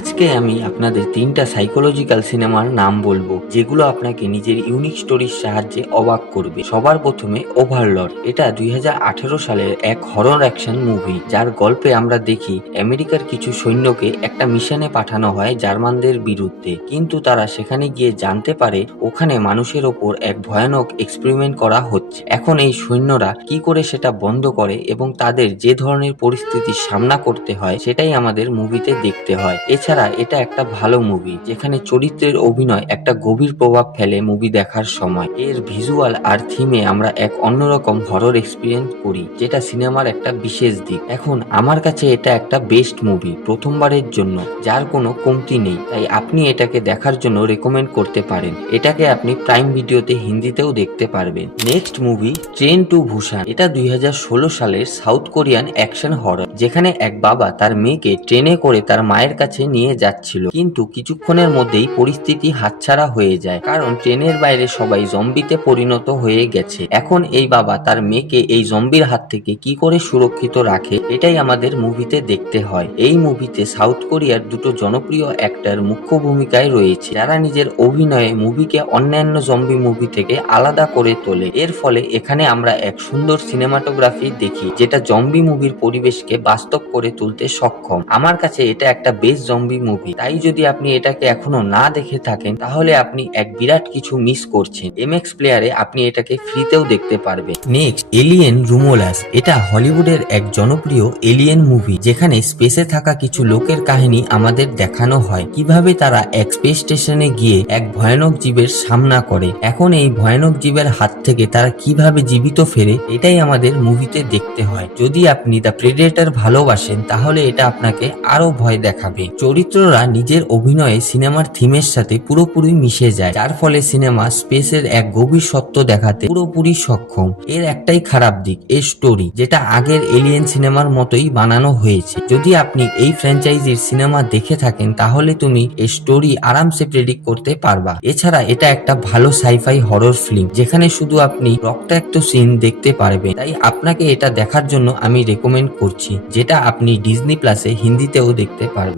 আজকে আমি আপনাদের 3টা সাইকোলজিক্যাল সিনেমার নাম বলবো, যেগুলো আপনাকে নিজের ইউনিক স্টোরির সাহায্যে অবাক করবে। সবার প্রথমে ওভারলর্ড। এটা 2018 সালের এক হরর অ্যাকশন মুভি, যার গল্পে আমরা দেখি আমেরিকার কিছু সৈন্যকে একটা মিশনে পাঠানো হয় জার্মানদের বিরুদ্ধে, কিন্তু তারা সেখানে গিয়ে জানতে পারে ওখানে মানুষের ওপর এক ভয়ানক এক্সপেরিমেন্ট করা হচ্ছে। এখন এই সৈন্যরা কি করে সেটা বন্ধ করে এবং তাদের যে ধরনের পরিস্থিতির সামনা করতে হয় সেটাই আমাদের মুভিতে দেখতে হয়। এছাড়া এটা একটা ভালো মুভি, যেখানে চরিত্রের অভিনয় একটা গভীর প্রভাব ফেলে মুভি দেখার সময়। এর ভিজুয়াল আর থিমে আমরা এক অন্যরকম হরর এক্সপিরিয়েন্স করি, যেটা সিনেমার একটা বিশেষ দিক। এখন আমার কাছে এটা একটা বেস্ট মুভি প্রথমবারের জন্য, যার কোনো কমতি নেই, তাই আপনি এটাকে দেখার জন্য রেকমেন্ড করতে পারেন। এটাকে আপনি প্রাইম ভিডিওতে হিন্দিতেও দেখতে পারবেন। Next movie train to Busan. এটা 2016 সালের সাউথ কোরিয়ান অ্যাকশন হরর, যেখানে এক বাবা তার মেয়েকে ট্রেনে করে তার মায়ের কাছে নিয়ে যাচ্ছিল, কিন্তু কিছুক্ষণের মধ্যেই পরিস্থিতি হাতছাড়া হয়ে যায়, কারণ ট্রেনের বাইরে সবাই জম্বিতে পরিণত হয়ে গেছে। এখন এই বাবা তার মেয়েকে এই জম্বির হাত থেকে কি করে সুরক্ষিত রাখে, এটাই আমাদের মুভিতে দেখতে হয়। এই মুভিতে সাউথ কোরিয়ার দুটো জনপ্রিয় অ্যাক্টর মুখ্য ভূমিকায় রয়েছে, যারা নিজের অভিনয়ে মুভিকে অন্যান্য জম্বি মুভি থেকে আলাদা করে তোলে। এর ফলে এখানে আমরা এক সুন্দর সিনেমাটোগ্রাফি দেখি, যেটা জম্বি মুভির পরিবেশকে বাস্তব করে তুলতে সক্ষম। আমার কাছে এটা একটা বেস্ট জম্বি মুভি, তাই যদি আপনি এটাকে এখনো না দেখে থাকেন তাহলে আপনি এক বিরাট কিছু মিস করছেন। এমএক্স প্লেয়ারে আপনি এটাকে ফ্রিতেও দেখতে পারবেন। Next alien Romulus. এটা হলিউডের এক জনপ্রিয় এলিয়েন মুভি, যেখানে স্পেসে থাকা কিছু লোকের কাহিনী আমাদের দেখানো হয়, কিভাবে তারা এক স্পেস স্টেশনে গিয়ে এক ভয়ানক জীবের সামনা করে। এখন এই ভয়ানক জীবের হাত থেকে তারা কিভাবে জীবিত ফেরে, এটাই আমাদের মুভিতে দেখতে হয়। যদি আপনি দ্য প্রেডেটর ভালোবাসেন তাহলে এটা আপনাকে আরো ভয় দেখাবে। চরিত্ররা নিজের অভিনয়ে সিনেমার থিমের সাথে পুরোপুরি মিশে যায়, যার ফলে সিনেমা স্পেসের এক গভীর সত্য দেখাতে পুরোপুরি সক্ষম। এর একটাই খারাপ দিক, এর স্টোরি, যেটা আগের এলিয়েন সিনেমার মতোই বানানো হয়েছে। যদি আপনি এই ফ্র্যাঞ্চাইজির সিনেমা দেখে থাকেন তাহলে তুমি এই স্টোরি আরামসে প্রেডিক্ট করতে পারবা। এছাড়া এটা একটা ভালো সাইফাই হরর ফিল্ম, যেখানে শুধু আপনি রক্তাক্ত সিন দেখতে পারবেন, তাই আপনাকে এটা দেখার জন্য আমি রেকমেন্ড করছি, যেটা আপনি ডিজনি প্লাসে হিন্দিতেও দেখতে পারবেন।